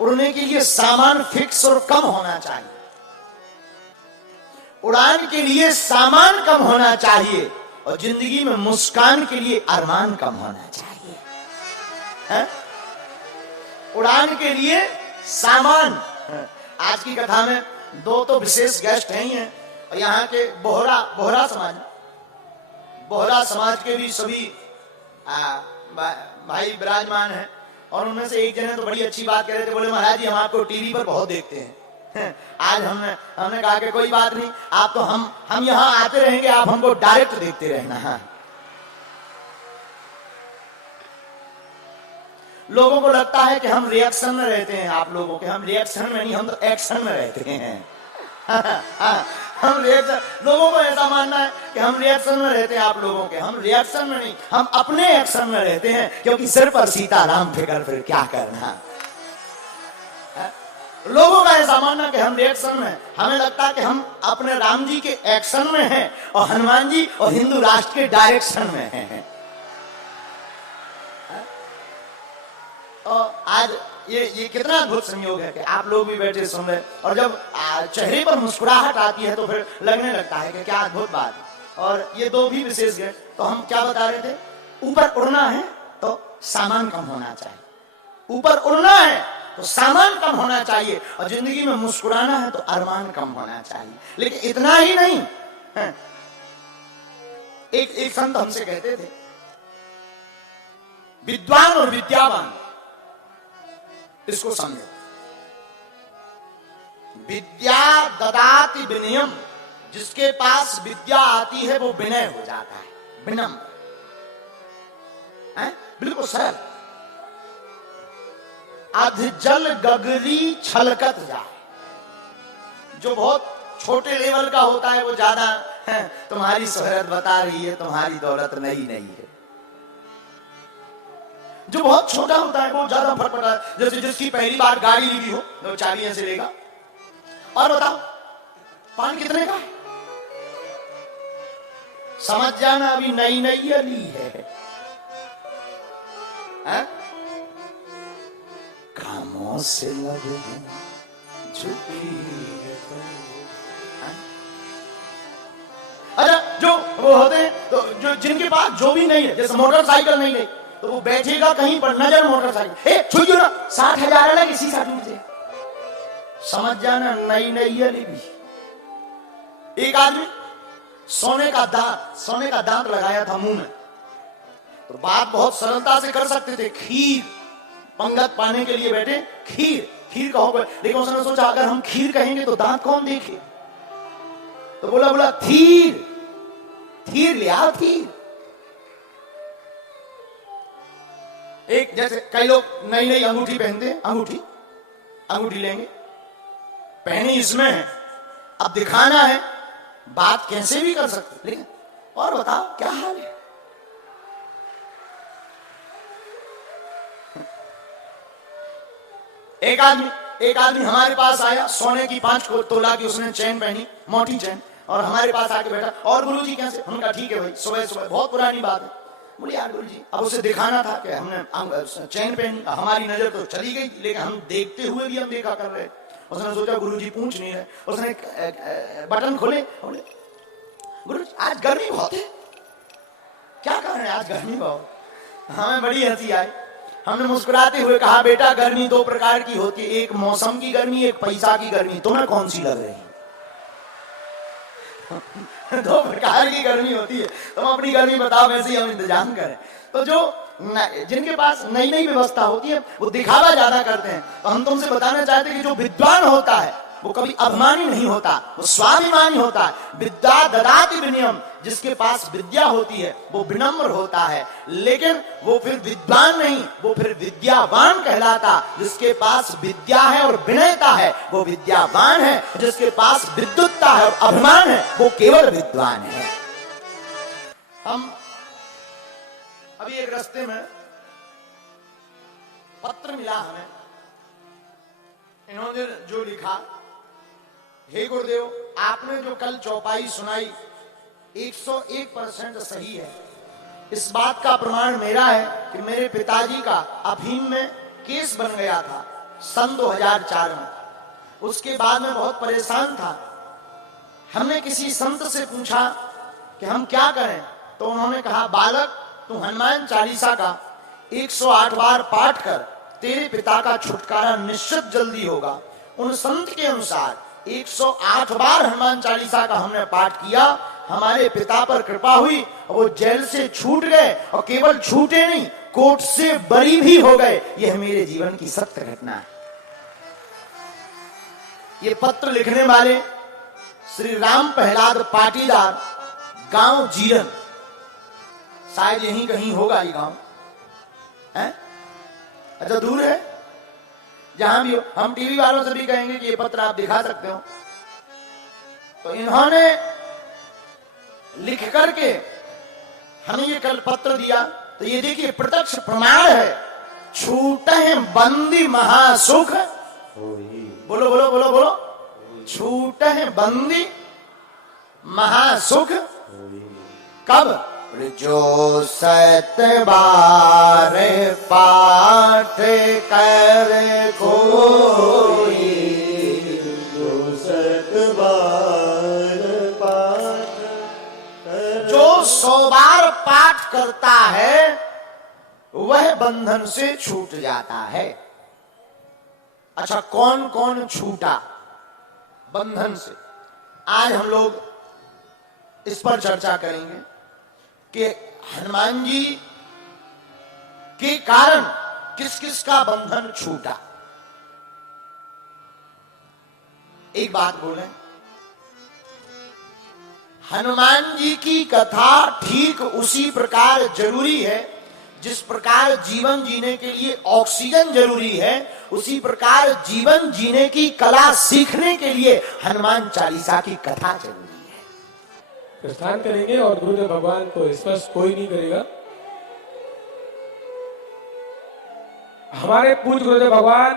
उड़ने के लिए सामान फिक्स और कम होना चाहिए। उड़ान के लिए सामान कम होना चाहिए और जिंदगी में मुस्कान के लिए अरमान कम होना चाहिए। है? उड़ान के लिए सामान। आज की कथा में दो तो विशेष गेस्ट हैं और यहाँ के बोहरा समाज के भी सभी भाई विराजमान हैं। और उनमें से एक जने तो बड़ी अच्छी बात कह रहे थे, बोले महाराज जी हम आपको टीवी पर बहुत देखते हैं। आज हमने कहा कि कोई बात नहीं, आप तो हम यहाँ आते रहेंगे, आप हमको डायरेक्ट देखते रहना। लोगों को लगता है कि हम रिएक्शन में रहते हैं, आप लोगों के हम रिएक्शन में नहीं, हम तो एक्शन में रहते हैं। हम रिएक्शन, लोगों को ऐसा मानना है कि हम रिएक्शन में रहते हैं, आप लोगों के हम रिएक्शन में नहीं, हम अपने एक्शन में रहते हैं, क्योंकि सिर पर सीताराम फिकर फिर क्या करना। लोगों का ऐसा मानना कि हम रिएक्शन में, हमें लगता है कि हम अपने राम जी के एक्शन में हैं और हनुमान जी और हिंदू राष्ट्र के डायरेक्शन में हैं। और आज ये कितना अद्भुत संयोग है कि आप लोग भी बैठे सुन रहे, और जब चेहरे पर मुस्कुराहट आती है तो फिर लगने लगता है कि क्या अद्भुत बात है। और ये दो भी विशेष गए, तो हम क्या बता रहे थे, ऊपर उड़ना है तो सामान कम होना चाहिए। ऊपर उड़ना है तो सामान कम होना चाहिए और जिंदगी में मुस्कुराना है तो अरमान कम होना चाहिए। लेकिन इतना ही नहीं है। एक संत हमसे कहते थे, विद्वान और विद्यावान, इसको समझो, विद्या ददाति विनयम, जिसके पास विद्या आती है वो विनय हो जाता है, विनम्र, बिल्कुल सरल। अध जल गगरी छलकत जाए, जो बहुत छोटे लेवल का होता है वो ज्यादा है, तुम्हारी शोहरत बता रही है, तुम्हारी दौलत नहीं है। जो बहुत छोटा होता है वो ज्यादा फटफटा, जैसे जिसकी पहली बार गाड़ी ली हो तो चाबियां से लेगा, और बताओ पान कितने का है, समझ जाना अभी नई अली है। कामों से लगे झुकी है। अच्छा, जो वो होते हैं तो जो जिनके पास जो भी नहीं है, जैसे मोटरसाइकिल नहीं है तो वो बैठेगा कहीं पर, नजर मोटरसाइकिल छुइयो ना, 60,000 अलग, इसी 60 से समझ जाना नई अली भी। एक आदमी सोने का दांत लगाया था मुंह में, तो बात बहुत सरलता से कर सकते थे, खीर पंगत पाने के लिए बैठे, खीर कहो, लेकिन उसने सोचा अगर हम खीर कहेंगे तो दांत कौन देखे, तो बोला थीर लिया थीर। एक जैसे कई लोग नई अंगूठी पहनते हैं, अंगूठी लेंगे, पहनी इसमें है, अब दिखाना है, बात कैसे भी कर सकते, लेकिन और बताओ क्या हाल है। एक आदमी हमारे पास आया, सोने की 5 तोला की उसने चेन पहनी, मोटी चेन, और हमारे पास आके बैठा, और गुरुजी कैसे, उनका ठीक है भाई, सुबह बहुत पुरानी बात है। बोले यार गुरुजी, अब उसे दिखाना था कि हमने चेन पहनी, हमारी नजर तो चली गई, लेकिन हम देखते हुए भी हम देखा कर रहे। उसने सोचा गुरुजी पूछ नहीं रहे, उसने बटन खोले, बोले गुरुजी आज गर्मी बहुत है, क्या कर रहे हैं आज गर्मी बहुत। हमें बड़ी हंसी आई, हमने मुस्कुराते हुए कहा बेटा गर्मी 2 प्रकार की होती है, एक मौसम की गर्मी, एक पैसा की गर्मी, तुम्हें कौन सी लग रही है। 2 प्रकार की गर्मी होती है, तुम अपनी गर्मी बताओ, वैसे ही हम इंतजाम करें। तो जो जिनके पास नई व्यवस्था होती है वो दिखावा ज्यादा करते हैं। तो हम तुमसे बताना चाहते हैं कि जो विद्वान होता है वो कभी अभिमानी नहीं होता, वो स्वाभिमानी होता है। विद्या ददाति विनयम, जिसके पास विद्या होती है वो विनम्र होता है, लेकिन वो फिर विद्वान नहीं, वो फिर विद्यावान कहलाता। जिसके पास विद्या है और विनयता है वो विद्यावान है, जिसके पास विद्युत्ता है और अभिमान है वो केवल विद्वान है। हम अभी एक रास्ते में पत्र मिला हमें, इन्होंने जो लिखा, हे गुरुदेव आपने जो कल चौपाई सुनाई 101% सही है। इस बात का प्रमाण मेरा है कि मेरे पिताजी का अफीम में केस बन गया था सन 2004 में। उसके बाद मैं बहुत परेशान था। हमने किसी संत से पूछा कि हम क्या करें, तो उन्होंने कहा, बालक तू हनुमान चालीसा का 108 बार पाठ कर, तेरे पिता का छुटकारा निश्चित जल्दी होगा। उन संत के अनुसार 108 बार हनुमान चालीसा का हमने पाठ किया, हमारे पिता पर कृपा हुई, वो जेल से छूट गए, और केवल छूटे नहीं, कोर्ट से बरी भी हो गए। यह मेरे जीवन की सत्य घटना है। ये पत्र लिखने वाले श्री राम प्रहलाद पाटीदार, गांव जीरन, शायद यहीं कहीं होगा ये गांव है। अच्छा, दूर है। जहां भी हो, हम टीवी वालों से भी कहेंगे कि ये पत्र आप दिखा सकते हो। तो इन्होंने लिख करके हमें ये कल पत्र दिया। तो ये देखिए, प्रत्यक्ष प्रमाण है, छूटे बंदी महासुख। बोलो बोलो बोलो बोलो, छूटे बंदी महासुख। कब? जो 7 बार पाठ कर कोई, जो 7 बार पाठ कर, जो 100 बार पाठ करता है वह बंधन से छूट जाता है। अच्छा, कौन कौन छूटा बंधन से? आज हम लोग इस पर चर्चा करेंगे कि हनुमान जी के कारण किस किस का बंधन छूटा। एक बात बोलें, हनुमान जी की कथा ठीक उसी प्रकार जरूरी है जिस प्रकार जीवन जीने के लिए ऑक्सीजन जरूरी है, उसी प्रकार जीवन जीने की कला सीखने के लिए हनुमान चालीसा की कथा जरूरी है। प्रस्थान करेंगे और गुरुदेव भगवान को स्पर्श कोई नहीं करेगा। हमारे पूज्य गुरुदेव भगवान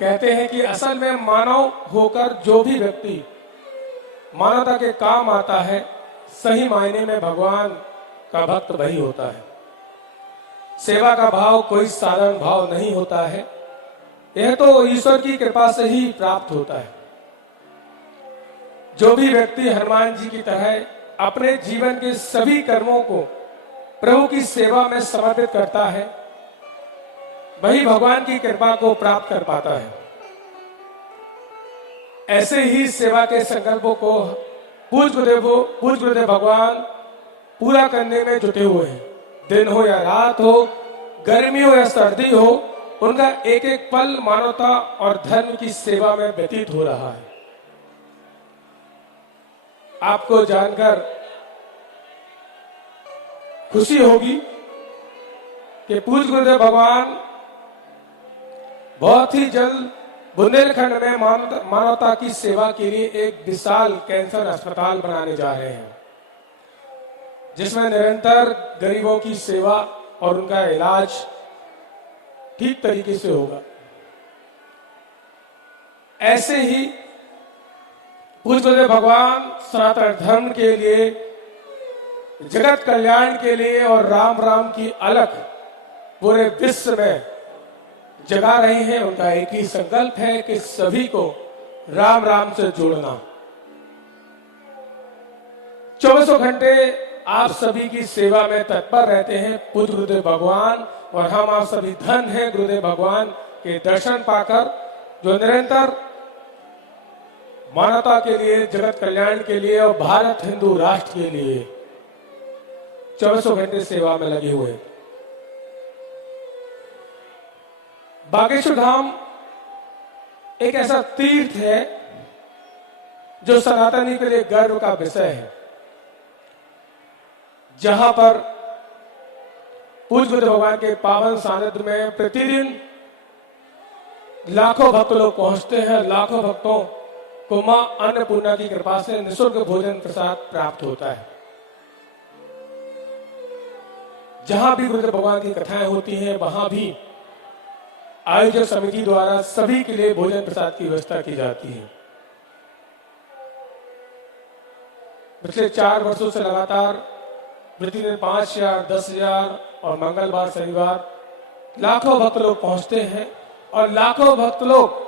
कहते हैं कि असल में मानव होकर जो भी व्यक्ति मानवता के काम आता है, सही मायने में भगवान का भक्त वही होता है। सेवा का भाव कोई साधारण भाव नहीं होता है, यह तो ईश्वर की कृपा से ही प्राप्त होता है। जो भी व्यक्ति हनुमान जी की तरह अपने जीवन के सभी कर्मों को प्रभु की सेवा में समर्पित करता है, वही भगवान की कृपा को प्राप्त कर पाता है। ऐसे ही सेवा के संकल्पों को पूज्य गुरुदेव भगवान पूरा करने में जुटे हुए हैं। दिन हो या रात हो, गर्मी हो या सर्दी हो, उनका एक एक पल मानवता और धर्म की सेवा में व्यतीत हो रहा है। आपको जानकर खुशी होगी कि पूज्य गुरुदेव भगवान बहुत ही जल्द बुंदेलखंड में मानवता की सेवा के लिए एक विशाल कैंसर अस्पताल बनाने जा रहे हैं, जिसमें निरंतर गरीबों की सेवा और उनका इलाज ठीक तरीके से होगा। ऐसे ही पूज्य गुरुदेव भगवान सनातन धर्म के लिए, जगत कल्याण के लिए और राम राम की अलख पूरे विश्व में जगा रहे हैं। उनका एक ही संकल्प है कि सभी को राम राम से जोड़ना। 24 घंटे आप सभी की सेवा में तत्पर रहते हैं पूज्य गुरुदेव भगवान, और हम आप सभी धन हैं गुरुदेव भगवान के दर्शन पाकर, जो निरंतर मानवता के लिए, जगत कल्याण के लिए और भारत हिंदू राष्ट्र के लिए 24 घंटे सेवा में लगे हुए। बागेश्वर धाम एक ऐसा तीर्थ है जो सनातनी के लिए गर्व का विषय है, जहां पर पूज्य गुरुदेव भगवान के पावन सानिध्य में प्रतिदिन लाखों भक्त लोग पहुंचते हैं। लाखों भक्तों को मां अन्नपूर्णा की कृपा से निःशुल्क भोजन प्रसाद प्राप्त होता है। जहां भी गुरुदेव भगवान की कथाएं होती हैं, वहां भी आयोजक समिति द्वारा सभी के लिए भोजन प्रसाद की व्यवस्था की जाती है। पिछले 4 वर्षों से लगातार प्रतिदिन 5,000, 10,000 और मंगलवार शनिवार लाखों भक्त लोग पहुंचते हैं और लाखों भक्त लोग